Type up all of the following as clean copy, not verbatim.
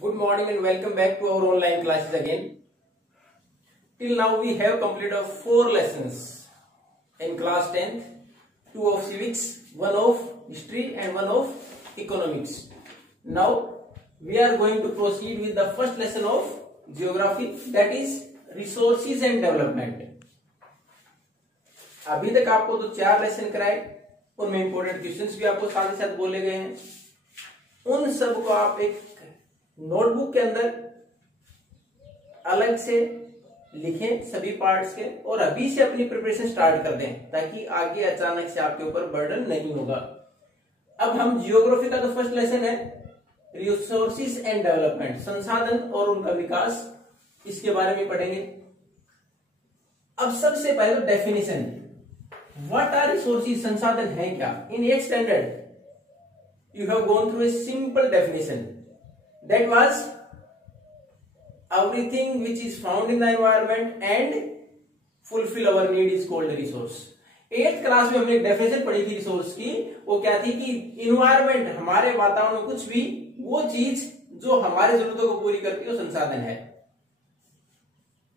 Good morning and welcome back to our online classes again. Till now we have completed 4 lessons in class 10th, 2 of civics, 1 of history and 1 of economics. Now we are going to proceed with the first lesson of geography, that is resources and development. अभी तक आपको तो 4 lesson कराए, उनमें important questions भी आपको साथ ही साथ बोले गए हैं. उन सब को आप एक नोटबुक के अंदर अलग से लिखें सभी पार्ट्स के, और अभी से अपनी प्रिपरेशन स्टार्ट कर दें ताकि आगे अचानक से आपके ऊपर बर्डन नहीं होगा. अब हम जियोग्राफी का तो फर्स्ट लेसन है रिसोर्सेज एंड डेवलपमेंट, संसाधन और उनका विकास, इसके बारे में पढ़ेंगे. अब सबसे पहले डेफिनेशन, व्हाट आर रिसोर्सेज, संसाधन है क्या. इन 8th standard you have gone through a simple definition. That was everything which is found in the environment and fulfill our need is called resource. 8th class में हमने एक definition पढ़ी थी resource की. वो क्या थी कि इन्वायरमेंट, हमारे वातावरण में कुछ भी वो चीज जो हमारे जरूरतों को पूरी करती है वो संसाधन है.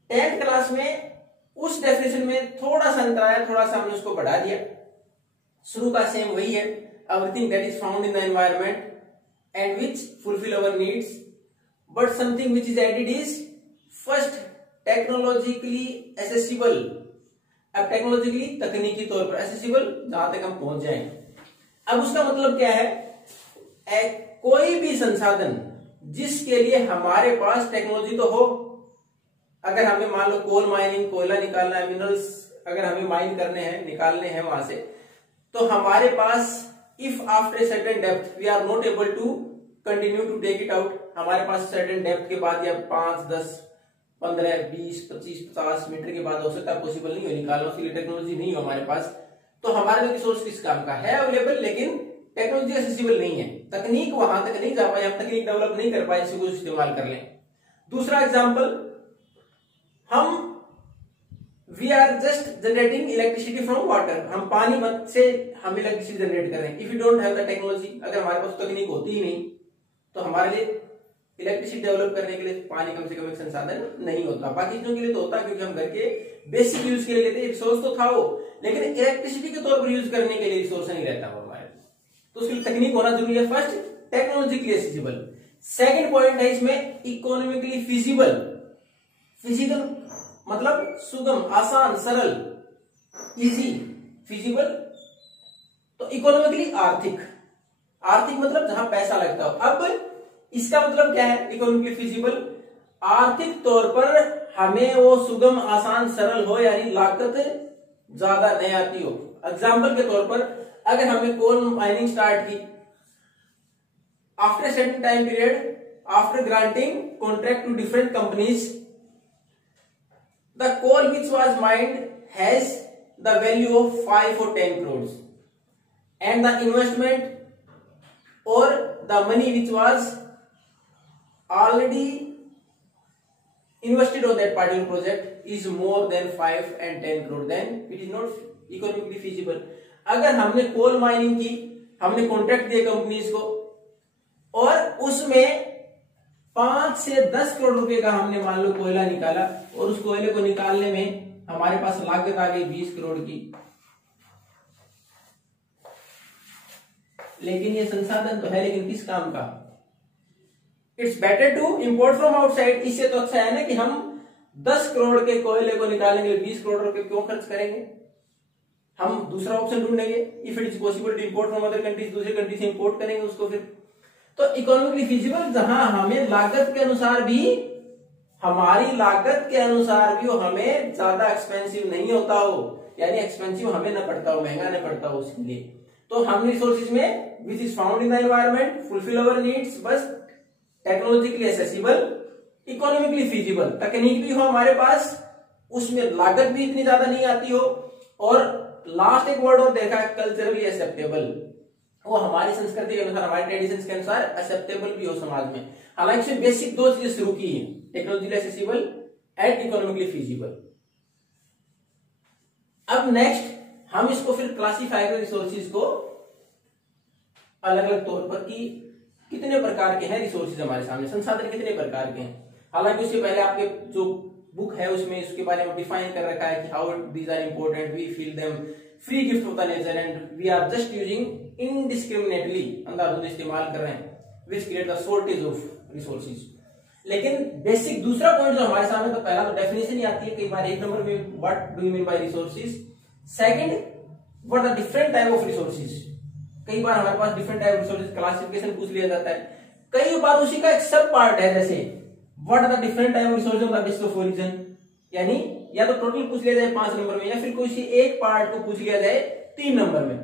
10th क्लास में उस डेफिनेशन में थोड़ा सा अंतर आया, थोड़ा सा हमने उसको बढ़ा दिया. शुरू का सेम वही है, everything that is found in the environment and which fulfill our needs, but something which is added is first technologically accessible. अब टेक्नोलॉजिकली तकनीकी तौर पर accessible, जहां तक हम पहुंच जाएं. अब उसका मतलब क्या है, कोई भी संसाधन जिसके लिए हमारे पास टेक्नोलॉजी तो हो. अगर हमें मान लो कोल माइनिंग, कोयला निकालना है, मिनरल्स अगर हमें माइन करने हैं, निकालने हैं वहां से, तो हमारे पास if after a certain depth we are not able to continue to take it out, हमारे पास certain depth के बाद या 5, 10, 15, 20, 25, 50 मीटर के बाद हो सकता है पॉसिबल नहीं हो निकालना, उसके लिए टेक्नोलॉजी नहीं हो हमारे पास, तो हमारे रिसोर्स किस काम का है, अवेलेबल, लेकिन टेक्नोलॉजी एक्सेसिबल नहीं है. तकनीक वहां तक नहीं जा पाए, हम तकनीक डेवलप नहीं कर पाए, इसको इस्तेमाल कर लें. दूसरा एग्जाम्पल, हम We are just generating electricity from water. हम पानी से हम इलेक्ट्रिसिटी जनरेट कर रहे हैं. If you don't have the technology, अगर हमारे पास तकनीक होती ही नहीं तो हमारे लिए इलेक्ट्रिसिटी डेवलप करने के लिए पानी कम से कम एक संसाधन नहीं होता. बाकी चीजों के लिए तो होता, क्योंकि हम घर के बेसिक यूज के लिए लेते, रिसोर्स तो था वो, लेकिन इलेक्ट्रिसिटी के तौर पर यूज करने के लिए रिसोर्स नहीं रहता वो हमारे. तो उसके लिए तकनीक होना जरूरी है. First technologically accessible. Second point है इसमें इकोनॉमिकली फिजिबल. फिजिकल मतलब सुगम, आसान, सरल, इजी, फिजिबल. तो इकोनॉमिकली आर्थिक, आर्थिक मतलब जहां पैसा लगता हो. अब इसका मतलब क्या है, इकोनॉमिकली फिजिबल, आर्थिक तौर पर हमें वो सुगम, आसान, सरल हो, यानी लागत ज्यादा नहीं आती हो. एग्जाम्पल के तौर पर अगर हमने कोल माइनिंग स्टार्ट की, after certain time period, after granting contract to different companies, the coal which was mined has the value of 5 or 10 crores, and the investment or the money which was already invested on that particular project is more than 5 and 10 crore, then it is not economically feasible. अगर हमने coal mining की, हमने contract दिए companies को, और उसमें 5 से 10 करोड़ रुपए का हमने मान लो कोयला निकाला, और उस कोयले को निकालने में हमारे पास लागत आ गई 20 करोड़ की, लेकिन ये संसाधन तो है, लेकिन किस काम का. It's better to import from outside. इससे तो अच्छा है ना कि हम 10 करोड़ के कोयले को निकालने के लिए 20 करोड़ रुपए क्यों खर्च करेंगे, हम दूसरा ऑप्शन ढूंढेंगे. If it is possible to import from other countries, दूसरे कंट्री से इंपोर्ट करेंगे उसको. फिर तो इकोनॉमिकली फिजिबल, जहां हमें लागत के अनुसार भी, हमारी लागत के अनुसार भी वो हमें ज्यादा एक्सपेंसिव नहीं होता हो, यानी एक्सपेंसिव हमें न पड़ता हो, महंगा न पड़ता हो उसके लिए. तो हम रिसोर्सेज में which is found in the environment, fulfil our needs, बस टेक्नोलॉजिकली एक्सेसिबल, इकोनॉमिकली फिजिबल, तकनीक भी हो हमारे पास, उसमें लागत भी इतनी ज्यादा नहीं आती हो, और लास्ट एक वर्ड और देखा, कल्चरली एक्सेप्टेबल, वो हमारी संस्कृति के अनुसार, हमारे ट्रेडिशंस के अनुसार एक्सेप्टेबल भी हो समाज में. हालांकि बेसिक 2 चीजें शुरू की है, technologically accessible and economically feasible. अब नेक्स्ट हम इसको फिर क्लासिफाई कर रिसोर्सेज को अलग अलग तौर पर कि कितने प्रकार के हैं रिसोर्सेज हमारे सामने, संसाधन कितने प्रकार के हैं। हालांकि उससे पहले आपके जो बुक है उसमें इसके बारे में डिफाइन कर रखा है कि how these are important, we feel them free gift of the nature and we are just using indiscriminately, अंधाधुंध इस्तेमाल कर रहे हैं, which create the shortage of resources. लेकिन बेसिक दूसरा पॉइंट जो हमारे सामने, तो पहला तो डेफिनेशन ही आती है कई बार 1 नंबर में, what do you mean by resources. Second, what are different type of resources, कई बार हमारे पास different type of resources classification पूछ लिया जाता है। कई बार उसी का एक सब पार्ट है, जैसे what are the different type of resources on the basis of origin, यानी या तो टोटल पूछ लिया जाए 5 नंबर में, या फिर कोई एक पार्ट को पूछ लिया जाए 3 नंबर में।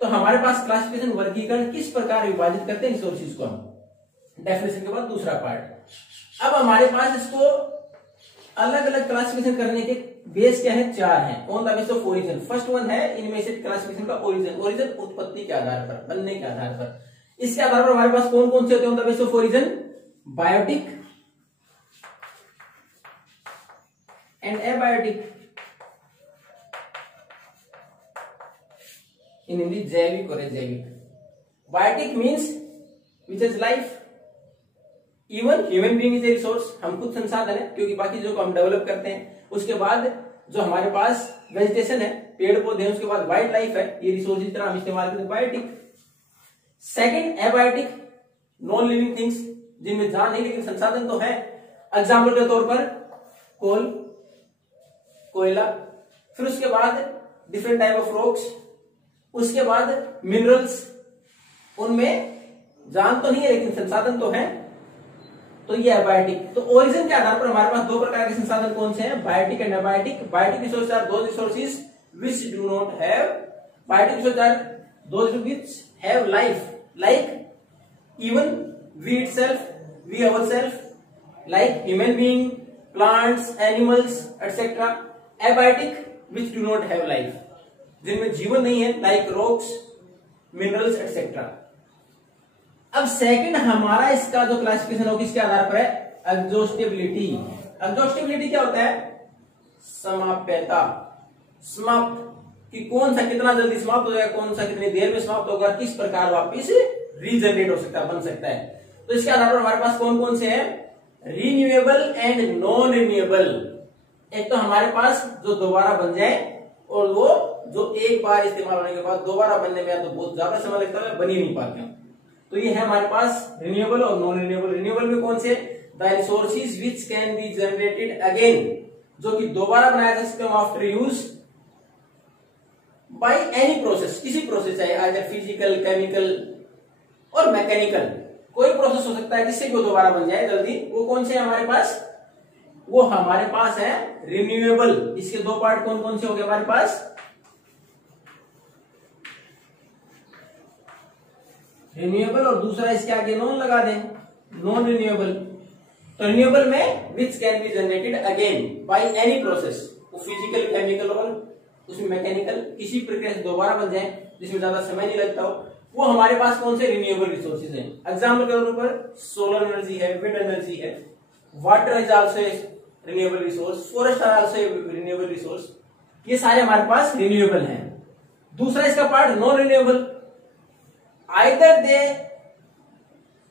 तो हमारे पास क्लासिफिकेशन, वर्गीकरण किस प्रकार विभाजित करते हैं रिसोर्सेज को हम, डेफिनेशन के बाद दूसरा पार्ट। अब हमारे पास इसको अलग अलग क्लासिफिकेशन करने के बेस क्या है, 4 हैं, on the base of origin. First one है इनमें से क्लासिफिकेशन का ओरिजिन, ओरिजिन उत्पत्ति के आधार पर, बनने के आधार पर। इसके आधार पर हमारे पास कौन कौन से होते हैं on the base of origin, biotic and abiotic, in Hindi जैविक और अजैविक। Biotic means which is life, even human being is a resource, हम खुद संसाधन है, क्योंकि बाकी जो को हम डेवलप करते हैं। उसके बाद जो हमारे पास वेजिटेशन है, पेड़ पौधे हैं, उसके बाद वाइल्ड लाइफ है, ये रिसोर्स इस तरह हम इस्तेमाल करते हैं, biotic. Second abiotic, non living things, जिनमें जान नहीं लेकिन संसाधन तो है। एग्जाम्पल के तौर पर कोल, कोयला, फिर उसके बाद डिफरेंट टाइप ऑफ रॉक्स, उसके बाद मिनरल्स, उनमें जान तो नहीं है लेकिन संसाधन तो है, तो ये है बायोटिक। तो ओरिजिन के आधार पर हमारे पास 2 प्रकार के संसाधन कौन से हैं, biotic and abiotic. Biotic resources are those resources which do not have, biotic resources are those which have life, like even we itself, we ourselves, like human being, plants, animals etcetera. Abiotic which do not have life, जिनमें जीवन नहीं है, like rocks, minerals etcetera. अब second हमारा इसका जो classification होगा किसके आधार पर है, एग्जॉस्टिबिलिटी। एग्जॉस्टिबिलिटी क्या होता है, समाप्यता, समाप्त कि कौन सा कितना जल्दी समाप्त हो जाएगा, कौन सा कितनी देर में समाप्त होगा, किस प्रकार वापिस रीजनरेट हो सकता है, बन सकता है। तो इसके आधार पर हमारे पास कौन कौन से हैं, रिन्यूएबल एंड नॉन रिन्यूएबल। एक तो हमारे पास जो दोबारा बन जाए, और वो जो एक बार इस्तेमाल होने के बाद दोबारा बनने में या तो बहुत ज्यादा समय लगता है, बन ही नहीं पाते हैं। तो ये है हमारे पास रिन्यूएबल और नॉन रिन्यूएबल। रिन्यूएबल में कौन से, the resources which can be generated again, जो कि दोबारा बनाया जा सकते हैं after use by any process, किसी प्रोसेस है, आइदर फिजिकल, केमिकल और मैकेनिकल, कोई प्रोसेस हो सकता है जिससे वो दोबारा बन जाए जल्दी। वो कौन से हमारे पास, वो हमारे पास है रिन्यूएबल। इसके 2 पार्ट कौन कौन से हो गए हमारे पास, रिन्यूएबल और दूसरा इसके आगे नॉन लगा दें, नॉन रिन्यूएबल। तो रिन्यूएबल में which can be generated again by any process, वो फिजिकल, केमिकल और उसमें मैकेनिकल, किसी प्रक्रिया से दोबारा बन जाए जिसमें ज्यादा समय नहीं लगता हो, वो हमारे पास कौन से रिन्यूएबल रिसोर्सेज हैं। एग्जाम्पल के तौर पर सोलर एनर्जी है, विंड एनर्जी है, water is also renewable resource, forest are also renewable resource, ये सारे हमारे पास रिन्यूएबल हैं। दूसरा इसका part non renewable, either they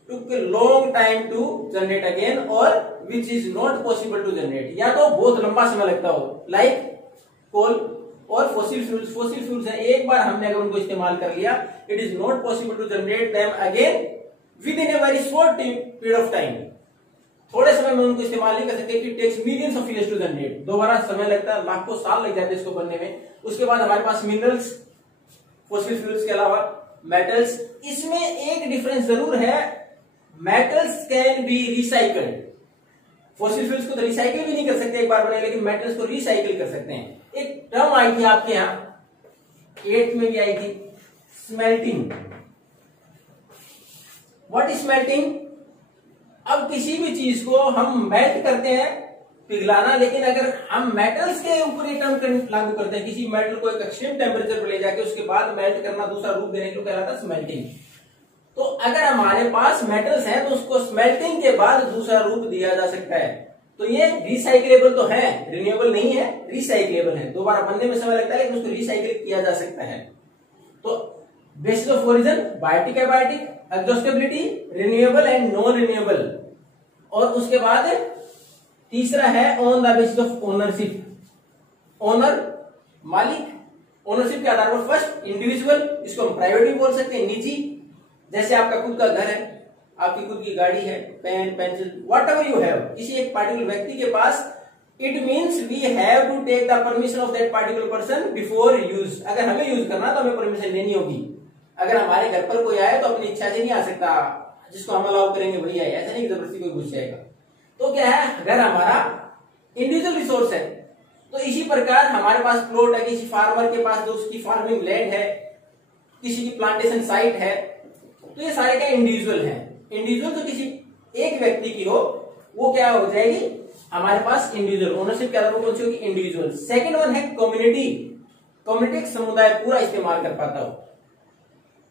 took a long time to generate again or which is not possible to generate, या तो बहुत लंबा समय लगता हो, like coal और fossil fuels। fossil fuels है, एक बार हमने अगर उनको इस्तेमाल कर लिया, it is not possible to generate them again within a very short period of time, थोड़े समय में उनको इस्तेमाल नहीं कर सकते, it takes millions of years to generate, दोबारा समय लगता है, लाखों साल लग जाते हैं इसको बनने में। उसके बाद हमारे पास मिनरल्स, fossil fuels के अलावा मेटल्स। इसमें एक डिफरेंस जरूर है, metals can be recycled, fossil fuels को तो रिसाइकिल भी नहीं कर सकते एक बार बनाए, लेकिन मेटल्स को रिसाइकिल कर सकते हैं। एक टर्म आई थी आपके यहाँ 8th में भी आई थी, स्मेल्टिंग। व्हाट इज स्मेल्टिंग, अब किसी भी चीज को हम मेल्ट करते हैं, पिघलाना, लेकिन अगर हम मेटल्स के ऊपर ये टर्म लागू करते हैं, किसी मेटल को एक एक्सट्रीम टेम्परेचर पर ले जाके उसके बाद मेल्ट करना, दूसरा रूप देने को कहलाता है स्मेल्टिंग। तो अगर हमारे पास मेटल्स हैं तो उसको स्मेल्टिंग के बाद दूसरा रूप दिया जा सकता है। तो ये रिसाइक्लेबल तो है, रिन्यूएबल नहीं है, रिसाइक्लेबल है, दोबारा बनने में समय लगता है लेकिन उसको रिसाइकिल किया जा सकता है। तो basis of origin biotic, abiotic, exhaustibility, renewable and non renewable. और उसके बाद तीसरा है on the basis of ownership, owner मालिक, ओनरशिप के आधार पर फर्स्ट इंडिविजुअल, इसको हम प्राइवेट भी बोल सकते हैं, निजी, जैसे आपका खुद का घर है, आपकी खुद की गाड़ी है, pen pencil whatever you have, किसी एक पार्टिकुलर व्यक्ति के पास, it means we have to take the permission of that particular person before use. अगर हमें यूज करना तो हमें परमिशन लेनी होगी। अगर हमारे घर पर कोई आए तो अपनी इच्छा से नहीं आ सकता, जिसको हम अलाउ करेंगे वही आए, ऐसा नहीं जबरदस्ती कोई घुस जाएगा। तो क्या है, घर हमारा इंडिविजुअल रिसोर्स है। तो इसी प्रकार हमारे पास प्लॉट है, किसी फार्मर के पास जो उसकी फार्मिंग लैंड है, किसी की प्लांटेशन साइट है, तो ये सारे क्या इंडिविजुअल हैं। इंडिविजुअल तो किसी एक व्यक्ति की हो, वो क्या हो जाएगी हमारे पास इंडिविजुअल, ओनरशिप के आधार पर कौन सी होगी, इंडिविजुअल। सेकंड वन है कम्युनिटी, कम्युनिटी एक समुदाय पूरा इस्तेमाल कर पाता हो।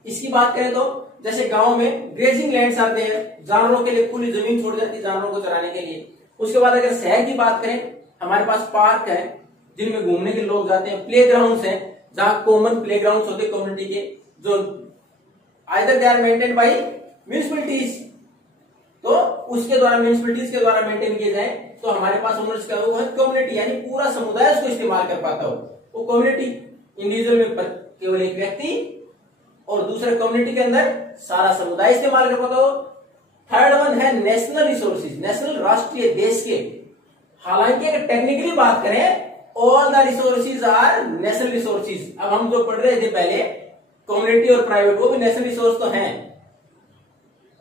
इसकी बात करें तो जैसे गांव में ग्रेजिंग लैंड्स आते हैं, जानवरों के लिए खुली जमीन छोड़ जाती है जानवरों को चराने के लिए। उसके बाद अगर शहर की बात करें, हमारे पास पार्क है जिनमें घूमने के लोग जाते हैं, प्ले ग्राउंड है जहां कॉमन प्ले ग्राउंड होते हैं कम्युनिटी के, जो either they are maintain by municipalities, तो उसके द्वारा म्यूनिसिपलिटीज के द्वारा मेंटेन किए जाए, तो हमारे पास ओनर्स का वो है कम्युनिटी, यानी पूरा समुदाय उसको इस्तेमाल कर पाता हो। वो कम्युनिटी इंडिविजुअल में केवल एक व्यक्ति और दूसरे कम्युनिटी के अंदर सारा समुदाय इस्तेमाल कर पाता हो। थर्ड वन है नेशनल रिसोर्सेज, नेशनल राष्ट्रीय देश के। हालांकि अगर टेक्निकली बात करें, all the resources are national resources. अब हम जो पढ़ रहे थे पहले कम्युनिटी और प्राइवेट, वो भी नेशनल रिसोर्स तो हैं।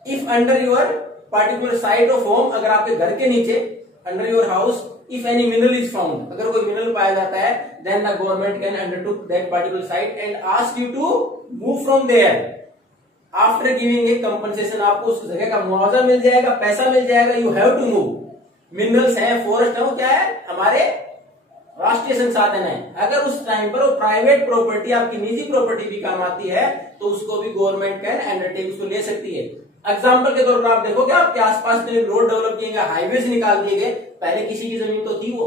If under your particular site of home, अगर आपके घर के नीचे under your house if any mineral is found, अगर कोई मिनरल पाया जाता है, then the government can undertake that particular site and ask you to move from there after giving a compensation. आपको उस जगह का मुआवजा मिल जाएगा, पैसा मिल जाएगा, you have to move. Minerals है, फॉरेस्ट है, वो क्या है हमारे राष्ट्रीय संसाधन है। अगर उस टाइम पर वो प्राइवेट प्रॉपर्टी, आपकी निजी प्रॉपर्टी भी काम आती है, तो उसको भी गवर्नमेंट कैन अंडरटेक, उसको ले सकती है। एग्जाम्पल के तौर पर आप देखोगे, आपके आसपास में रोड डेवलप किए गए, हाईवेज निकाल दिए गए, पहले किसी की जमीन तो थी, वो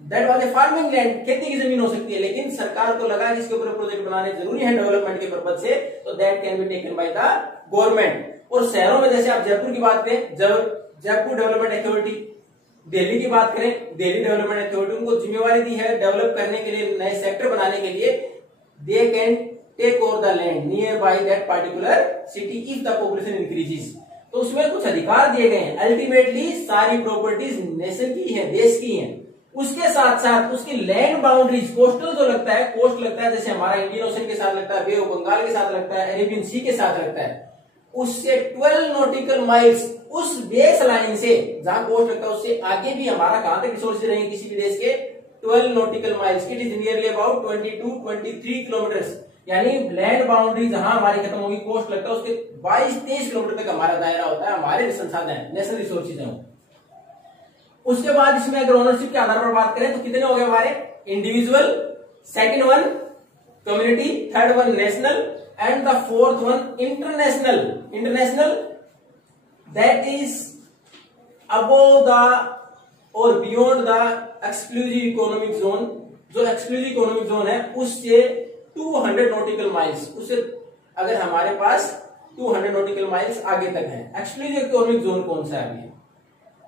that was a farming land, खेती की जमीन हो सकती है, लेकिन सरकार को लगा कि इसके ऊपर प्रोजेक्ट बनाने जरूरी है डेवलपमेंट के पर्पज से, तो that can be taken by the government. और शहरों में जैसे आप जयपुर की बात करें, जयपुर डेवलपमेंट अथॉरिटी, दिल्ली की बात करें, दिल्ली डेवलपमेंट अथॉरिटी, उनको जिम्मेवारी दी है डेवलप करने के लिए, नए सेक्टर बनाने के लिए, they can take over the land nearby that particular city if the population increases. तो उसमें कुछ अधिकार दिए गए हैं। अल्टीमेटली सारी प्रॉपर्टीज नेशन की है, देश की है। उसके साथ साथ उसकी लैंड बाउंड्रीज, कोस्टल जो लगता है, कोस्ट लगता है, जैसे हमारा इंडियन ओशन के साथ लगता है, बे ऑफ बंगाल के साथ लगता है, अरेबियन सी के साथ लगता है, उससे 12 नॉटिकल माइल्स, उस बेस लाइन से जहां कोस्ट लगता है, उससे आगे भी हमारा कहां तक रिसोर्सेज रहेंगे किसी भी देश के, 12 nautical miles, it is nearly about 22-23 kilometre, यानी लैंड बाउंड्री जहां हमारी खत्म होगी, कोस्ट लगता है, उसके 22-23 किलोमीटर तक हमारा दायरा होता है, हमारे संसाधन नेशनल रिसोर्सेज हैं। उसके बाद इसमें अगर ओनरशिप के आधार पर बात करें तो कितने हो गए हमारे, individual, second one community, third one national, and the fourth one international. International that is above the और beyond the exclusive economic zone. जो एक्सक्लूसिव इकोनॉमिक जोन है उससे 200 नॉटिकल माइल्स, उससे अगर हमारे पास 200 नॉटिकल माइल्स आगे तक है। एक्सक्लूसिव इकोनॉमिक जोन कौन सा है,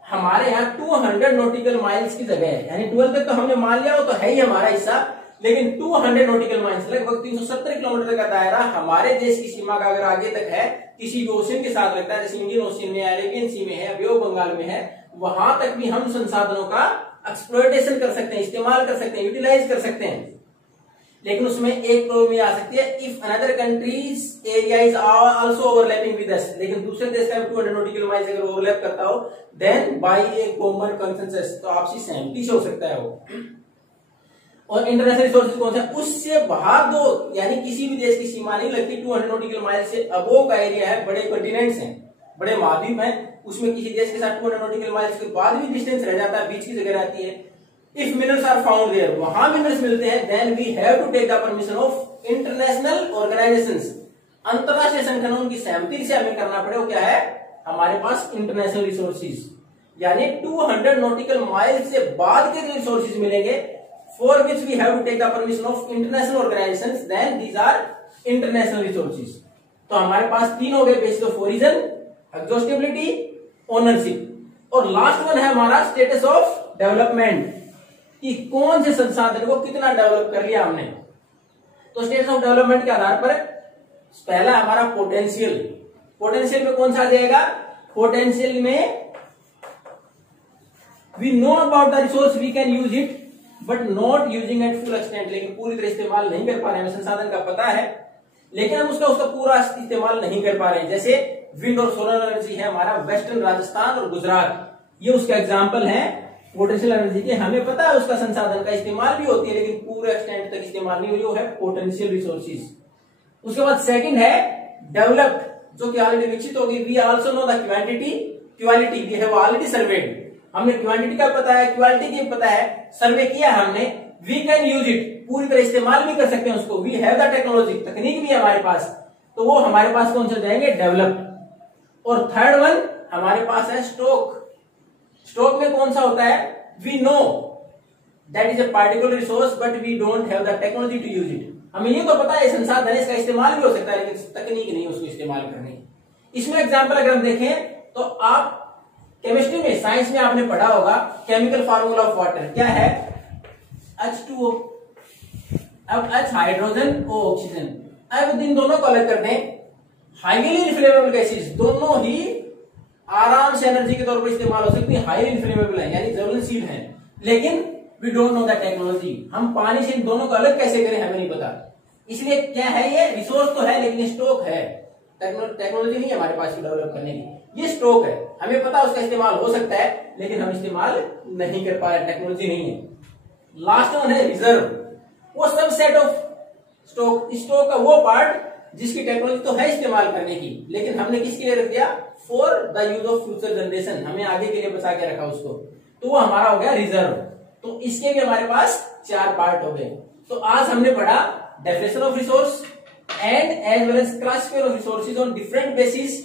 हमारे यहाँ 200 नॉटिकल माइल्स की जगह है, यानी 12 तक तो हमने मान लिया, वो तो है ही हमारा हिस्सा, लेकिन 200 नॉटिकल माइल्स लगभग 370 किलोमीटर का दायरा हमारे देश की सीमा का अगर आगे तक है, किसी भी ओशन के साथ लगता है, जैसे इंडियन ओशन में, अरेबियन सी में है, बे ऑफ बंगाल में है, वहां तक भी हम संसाधनों का एक्सप्लॉयटेशन कर सकते हैं, इस्तेमाल कर सकते हैं, यूटिलाइज कर सकते हैं। लेकिन उसमें एक प्रॉब्लम ये आ सकती है, if another countries area is also overlapping with us, लेकिन दूसरे देश का 200 नॉटिकल माइल्स अगर ओवरलैप करता हो, देन बाय ए कॉमन कंसेंसस, तो आपसी सहमति से हो सकता है वो। और इंटरनेशनल रिसोर्सेज कौन सा, उससे बाहर दो, यानी किसी भी देश की सीमा नहीं लगती, 200 नॉटिकल माइल्स से अबोव का एरिया है, बड़े कॉन्टिनेंट्स हैं, बड़े महाद्वीप हैं, उसमें किसी देश के साथ 200 नॉटिकल माइल्स के बाद भी डिस्टेंस रह जाता है, बीच की जगह रहती है। If minerals are found there, वहां मिनरल्स मिलते हैं, then we have to take the permission of international organisations. अंतरराष्ट्रीय संगठनों की सहमति से हमें करना पड़े, वो क्या है हमारे पास इंटरनेशनल रिसोर्सेज, यानी 200 नॉटिकल माइल्स से बाद के रिसोर्सेज मिलेंगे, for which we have to take the permission of international organisations, then these are international resources. तो हमारे पास 3 हो गए basis of origin, exhaustibility, ownership. और लास्ट वन है हमारा स्टेटस ऑफ डेवलपमेंट, कि कौन से संसाधन को कितना डेवलप कर लिया हमने। तो स्टेटस ऑफ डेवलपमेंट के आधार पर पहला हमारा पोटेंशियल। पोटेंशियल में कौन सा आ जाएगा? पोटेंशियल में we know about the resource, we can use it but not using at full extent, लेकिन पूरी तरह इस्तेमाल नहीं कर पा रहे हैं। हमें संसाधन का पता है लेकिन हम उसका पूरा इस्तेमाल नहीं कर पा रहे हैं। जैसे विंड और सोलर एनर्जी है हमारा वेस्टर्न राजस्थान और गुजरात, ये उसके एग्जाम्पल है पोटेंशियल एनर्जी के। हमें पता है उसका संसाधन का इस्तेमाल भी होती है लेकिन पूरे एक्सटेंट तक इस्तेमाल नहीं हो रही, वो है पोटेंशियल रिसोर्सेज। उसके बाद सेकंड है डेवलप्ड, जो कि ऑलरेडी विकसित होगी। We also know the quantity, quality we have already surveyed. हमने क्वांटिटी का पता है, क्वालिटी की पता है, सर्वे किया हमने। वी कैन यूज इट, पूरी तरह इस्तेमाल भी कर सकते हैं उसको। वी हैव द टेक्नोलॉजी, तकनीक भी है हमारे पास, तो वो हमारे पास कौन से जाएंगे? डेवलप्ड। और थर्ड वन हमारे पास है स्टॉक। स्टॉक में कौन सा होता है? We know that is a particular resource but we don't have the technology to use it. हमें ये तो पता है संसाधन है, इसका इस्तेमाल भी हो सकता है लेकिन तकनीक नहीं उसको इस्तेमाल करने की। इसमें एग्जाम्पल अगर हम देखें तो आप केमिस्ट्री में, साइंस में आपने पढ़ा होगा केमिकल फार्मूला ऑफ वाटर क्या है? H2O। अब H हाइड्रोजन, O ऑक्सीजन। अब इन दोनों को अलग करते हैं। हाईली इनफ्लेमेबल गैसेस दोनों ही आराम से एनर्जी के तौर पर इस्तेमाल हो सकती है, हाईली इनफ्लेमेबल है यानी ज्वलनशील है, लेकिन we don't know the technology. हम पानी से इन दोनों को अलग कैसे करें हमें नहीं पता। इसलिए क्या है? ये रिसोर्स तो है लेकिन स्टॉक है, टेक्नोलॉजी नहीं है हमारे पास डेवलप करने की। ये स्टॉक है, हमें पता उसका इस्तेमाल हो सकता है लेकिन हम इस्तेमाल नहीं कर पा रहे, टेक्नोलॉजी नहीं है। लास्ट वन है रिजर्व, वो सब सेट ऑफ स्टॉक। स्टॉक का वो पार्ट जिसकी टेक्नोलॉजी तो है इस्तेमाल करने की लेकिन हमने किसके लिए रख दिया? For the use of future generation, हमें आगे के लिए बचा के रखा उसको, तो वो हमारा हो गया रिजर्व। तो इसके भी हमारे पास 4 पार्ट हो गए। तो आज हमने पढ़ा definition of resource and as well as classification of resources on different basis.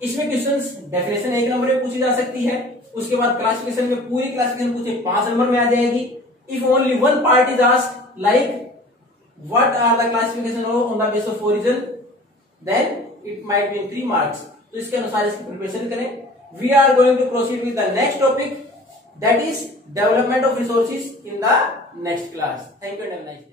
इसमें क्वेश्चंस डेफिनेशन 1 नंबर में पूछी जा सकती है, उसके बाद क्लासिफिकेशन में पूरी क्लासिफिकेशन पूछे 5 नंबर में आ जाएगी। If only one part is asked like what are the classification on the basis of origin, then it might be in 3 marks। तो इसके अनुसार इसकी प्रिपरेशन करें। We are going to proceed with the next topic, that is development of resources in the next class. Thank you and have a nice day.